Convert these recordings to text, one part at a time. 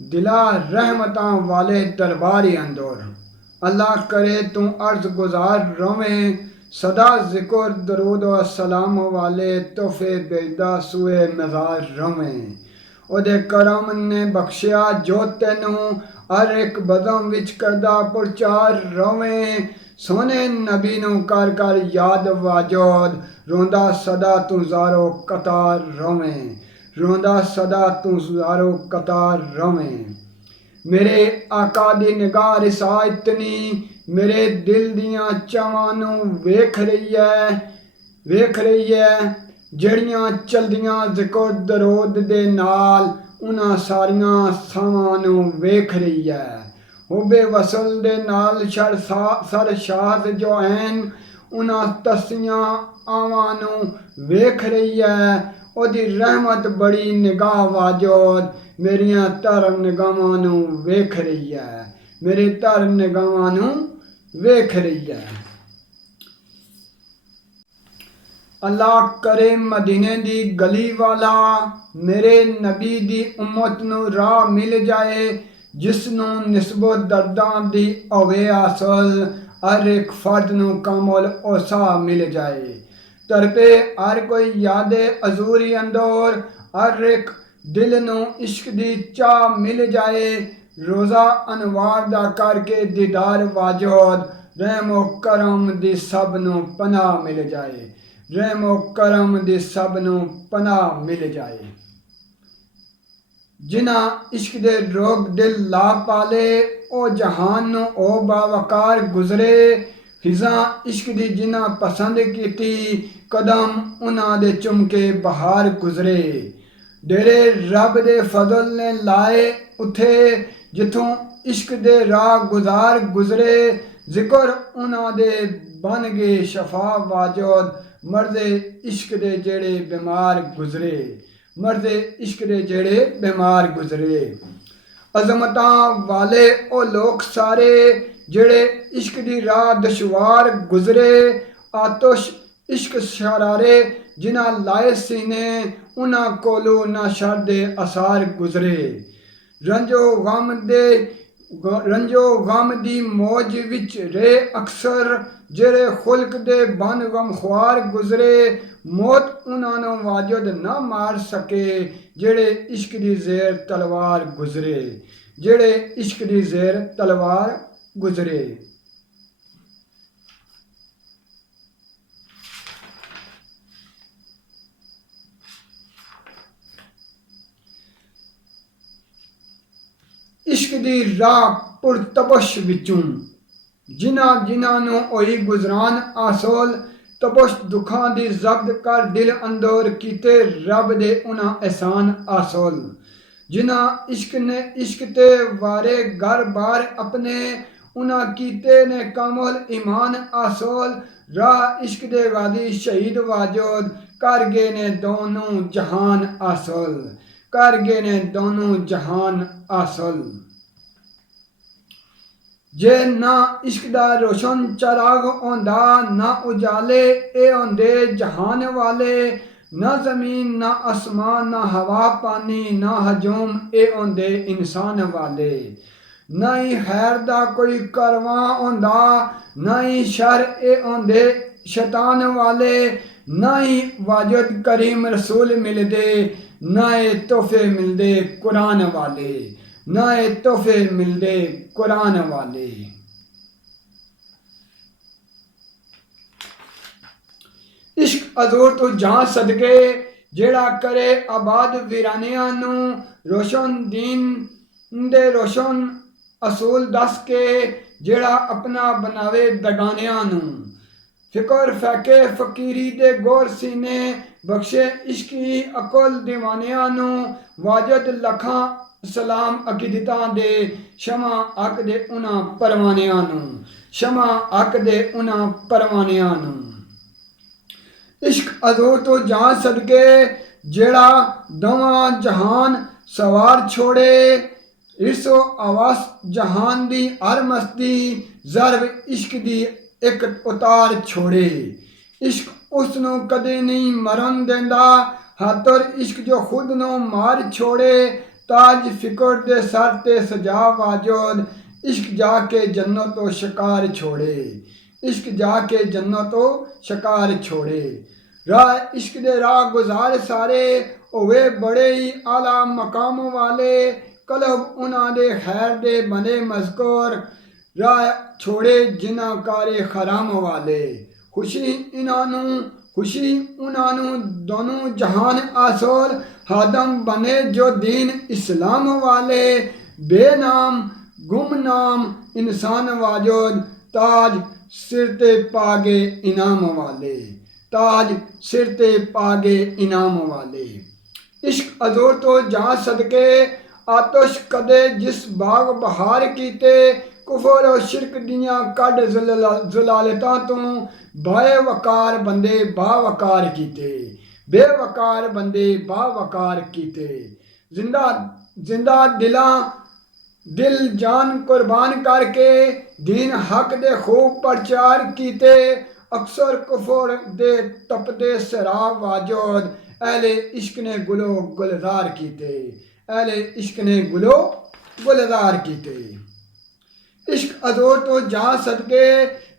दिला रहमतां वाले दरबारी अंदोर। अल्लाह करे तू अर्ज गुजार रोवें, सदा जिक्र दरूद व सलाम वाले तोहफे बेजदा सुए मज़ार रोवें। ਉਹਦੇ ਕਰਮ ਨੇ ਬਖਸ਼ਿਆ ਜੋ ਤੈਨੂੰ ਹਰ ਇੱਕ ਬਦਮ ਵਿੱਚ ਕਰਦਾ ਪ੍ਰਚਾਰ ਰੋਵੇਂ। ਸੋਹਣੇ ਨਬੀ ਨੂੰ ਕਰ ਕਰ ਯਾਦ ਵਾਜੋਦ, ਰੋਂਦਾ ਸਦਾ ਤੂੰ ਜ਼ਾਰੋ ਕਤਾਰ ਰੋਵੇਂ। ਰੋਂਦਾ ਸਦਾ ਤੂੰ ਜ਼ਾਰੋ ਕਤਾਰ ਰੋਵੇਂ। ਮੇਰੇ ਆਕਾ ਦੀ ਨਿਗਾਹ ਰਿਸਾਇਤ ਨੀ ਮੇਰੇ ਦਿਲ ਦੀਆਂ ਚਾਵਾਂ ਨੂੰ ਵੇਖ ਰਹੀ ਹੈ ਜਿਹੜੀਆਂ ਚਲਦੀਆਂ ਜ਼ਿਕਰ ਦਰੂਦ ਦੇ ਨਾਲ ਉਹਨਾਂ ਸਾਰੀਆਂ ਸਾਵਾਂ ਨੂੰ ਵੇਖ ਰਹੀ ਹੈ। ਹੁਬੇ ਵਸਲ ਦੇ ਨਾਲ ਸਰ ਸ਼ਾਦ ਜੋ ਐਨ ਉਹਨਾਂ ਤਸੀਆਂ ਆਵਾਂ ਨੂੰ ਵੇਖ ਰਹੀ ਹੈ। ਉਹਦੀ ਰਹਿਮਤ ਬੜੀ ਨਿਗਾਹ ਵਾਜੋਦ ਮੇਰੀਆਂ ਧਰਮ ਨਿਗਾਹਾਂ ਨੂੰ ਵੇਖ ਰਹੀ ਹੈ। ਮੇਰੇ ਧਰਮ ਨਿਗਾਹਾਂ ਨੂੰ ਵੇਖ ਰਹੀ ਹੈ। अल्लाह करे मदीने दी गली वाला मेरे नबी दी उम्मत नू राह मिल जाए, जिसनू निस्बो दर्दां दी होवे हासिल, हर एक फर्द नू कामल ओसा मिल जाए। तरपे हर कोई यादे हजूरी अंदोर, हर एक दिल नू इश्क दी चाह मिल जाए। रोज़ा अनवार दा करके दीदार वाजोद, रहमो करम दी सब नू पनाह मिल जाए। रहमो करम दी सब नू पनाह मिल जाए। जिन्हां इश्क दे रोग दिल ला पाले, ओ जहान नू ओ बावकार गुजरे। फिजां इश्क दी जिन्हां पसंद कीती, कदम उन्हां दे चुमके बहार गुजरे। डेरे रब दे फजल ने लाए उथे, जिथों इश्क दे राह गुजार गुजरे। जिक्र उन्हां दे बन गए शफा वाजोद, मर्दे इश्क दे जेड़े बीमार गुजरे। मर्दे इश्क दे जेड़े बीमार गुजरे। अजमतां वाले ओ लोग सारे, जेड़े इश्क दी राह दुश्वार गुजरे। आतश इश्क शरारे जिन्हां लाए सीने, उन्हां कोलू ना शर दे असार गुजरे। रंजो गम दी मौज विच रे अक्सर, जेड़े खुल्क दे बन गम ख्वार गुजरे। मौत उन्हां नू वाजुद ना मार सके, जेड़े इश्क दी ज़ेर तलवार गुजरे। जेड़े इश्क दी ज़ेर तलवार गुजरे। इश्क दी राह पुरतपश विचों, जिन्हां नू होई गुजरान आसोल। तपश दुखां दी जब्त कर दिल अंदर, कीते रब दे उन्हां एहसान आसोल। जिन्हां इश्क ते वारे घर बार अपने, उन्हां कीते ने कामल ईमान आसोल। राह इश्क दे गादी शहीद वाजोद, कर गए ने दोनों जहान आसोल। कर गए ने दोनों जहान आसल। जे ना इश्क दा रोशन चराग होंदा, ना उजाले ए होंदे जहान वाले। ना जमीन ना आसमान ना हवा पानी, ना हजूम ए होंदे इंसान वाले। ना ही खैर दा कोई करवां होंदा, ना ही शर ए होंदे शैतान वाले। ना ही वाजुद करीम रसूल मिलदे, ना ए तोहफे मिलदे कुरान वाले। ना ए तोहफे मिलदे कुरान वाले। इश्क हजूर तो जां सदके, जेड़ा करे आबाद वीरानियां नू। रोशन दीन दे रोशन असूल दस के, जेड़ा अपना बनावे दगानियां नू। फिकर फैके फकीरी दे गोर सीने, बख्शे इश्की अकुल दीवानियां नू। वाजद लखां सलाम अकीदतां दे, शमा हक दे उन्हां परवानियां नू। शमा हक दे उन्हां परवानियां नू। इश्क हजूर तो जां सदके, जेड़ा दोवां जहान सवार छोड़े। इर्सो आवास जहान दी हर मस्ती, जरब इश्क दी एक उतार छोड़े। इश्क उसनू कदे नहीं मरन देंदा, हाथोर इश्क जो खुद नू मार छोड़े। ताज फिकर दे सर ते सजा वाजोद इश्क जाके जन्नतो शिकार छोड़े इश्क जाके जन्नतो शिकार छोड़े राह इश्क दे राह गुजार सारे होवे बड़े ही आला मकाम वाले कलब उन्हां दे खैर दे बने मज़कूर राह छोड़े जिन्हां कारे खराम वाले खुशी इन्हां खुशी उन्हां दोनों जहान आसोल हादम बने जो दीन इस्लाम वाले बेनाम गुमनाम इंसान वाजोद ताज सिर ते पागे इनाम वाले ताज सिर ते पागे इनाम वाले इश्क अजोर तो जहाँ सदके आतश कदे जिस बाग बहार कीते कुफर और शिरक दियाँ कड जलालतां तो बाए वकार बंदे बावकार कीते बेवकार बंदे बावकार कीते जिंदा जिंदा दिल जान कुर्बान करके दीन हक दे खूब प्रचार कीते अक्सर कुफर दे तपदे शराब वाजोद अहले इश्क ने गुलो गुलजार कीते अहले इश्क ने गुलो गुलजार कीते इश्क अजोर तो जा सदके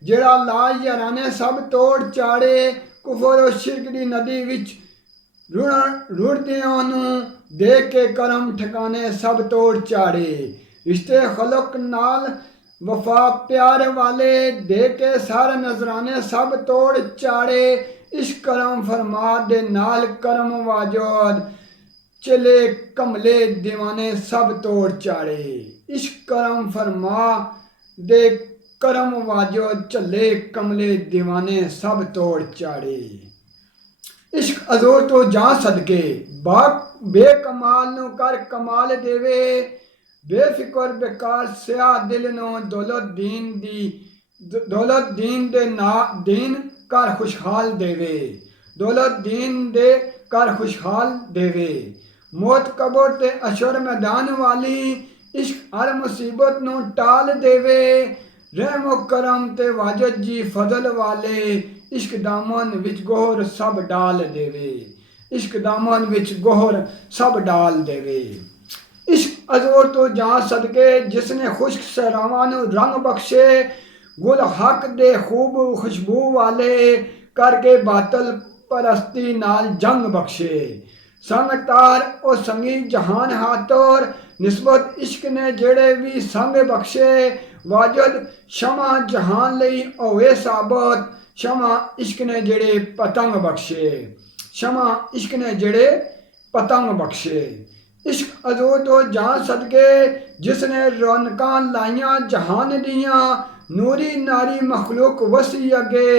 जेड़ा ला याराने सब तोड़ चाड़े कुफर और शिरक दी नदी विच रुड़दियां नूं देख के करम ठिकाने सब तोड़ चाड़े रिश्ते खलक नाल वफा प्यार वाले दे के सारे नजराने सब तोड़ चाड़े इश्क करम फरमा दे नाल करम वाजोद चले कमले दीवाने सब तोड़ चाड़े इश्क करम फरमा दे करम वाजोद चले कमले दीवाने सब तोड़ चाड़े इश्क अजोर तो जा सदके बेकमाल नु कर कमाल देवे बेफिक्र बेकार स्या दिल नो दौलत दीन दे ना दीन कर खुशहाल देवे दौलत दीन दे कर खुशहाल देवे मौत कबर ते अशर मैदान वाली इश्क हर मुसीबत नु टाल देवे रहमो करम ते वाजद जी फजल वाले इश्क दामन विच गोहर सब डाल देवे इश्क दामन विच गोहर सब डाल देवे इश्क अजोर तो जा सदके जिसने खुश्क सहरावां नू रंग बख्शे गुल हक दे खूब खुशबू वाले करके बातल परस्ती नाल जंग बख्शे संग तार ओ संगी जहान हातोर निस्बत इश्क ने जेड़े भी संग बख्शे वाजद शमा जहान लई होवे साबत शमा इश्क ने जेड़े पतंग बख्शे शमा इश्क ने जेड़े पतंग बख्शे इश्क अजोर तो जा सदके जिसने रौनकां लाइयां जहान दियां नूरी नारी मखलूक वसी अगे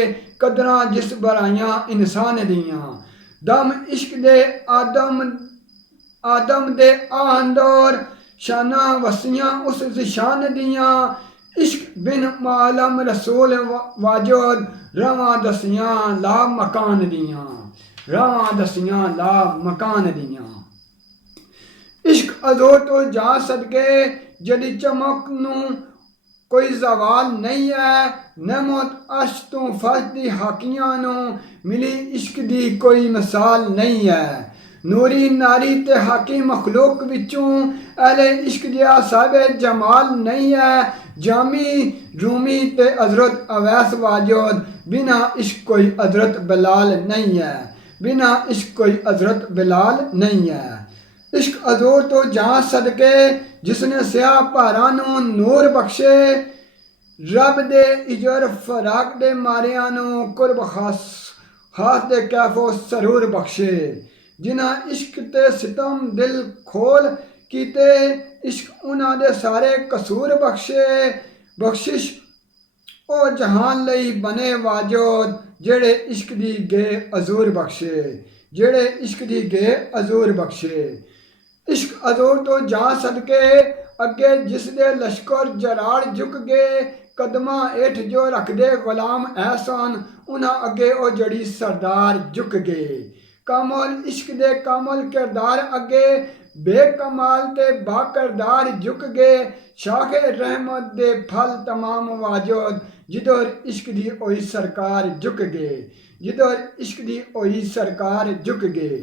कदरां जिस बराइयां इंसान दियां दम इश्क दे आदम दे आंदोर शाना वसियां उस जिशान दियां इश्क बिन मालम रसूल वाजोद रवां दसियां ला मकान दियां रवां दसियां ला मकान दियां इश्क अजोर तो जा सदके जदी चमक नू कोई जवाल नहीं है नमत अश तो फर्श दी हाकियां नू मिली इश्क दी कोई मिसाल नहीं है नूरी नारी ते हाकी मखलूक विचों अहले इश्क दिया साबे जमाल नहीं है जामी रूमी ते हजरत अवैस वाजोद बिना इश्क कोई हजरत बिलाल नहीं है बिना इश्क कोई हजरत बिलाल नहीं है इश्क अजोर तो जा सदके जिसने स्याह भारा नू नूर बख्शे रब दे इजर फराक दे मारियां नू कुर्ब खास दे कैफो सरूर बख्शे जिन्हां इश्क ते सितम दिल खोल कीते इश्क उन्हां दे सारे कसूर बख्शे बख्शिश ओ जहान लई बने वाजोद जेड़े इश्क दी गे अजूर बख्शे जेड़े इश्क दी गे अजूर बख्शे इश्क अजोर तो जा सदके अगे जिस दे लश्कर जराड़ झुक गए कदमा हेठ जो रख दे गुलाम एहसान उन्हां अगे ओ जड़ी सरदार झुक गए कामल इश्क दे कामल किरदार अगे बेकमाल ते बाकरदार झुक गए शाखे रहमत दे फल तमाम वाजोद जिधर इश्क दी ओई सरकार झुक गए जिधर इश्क दी ओई सरकार झुक गए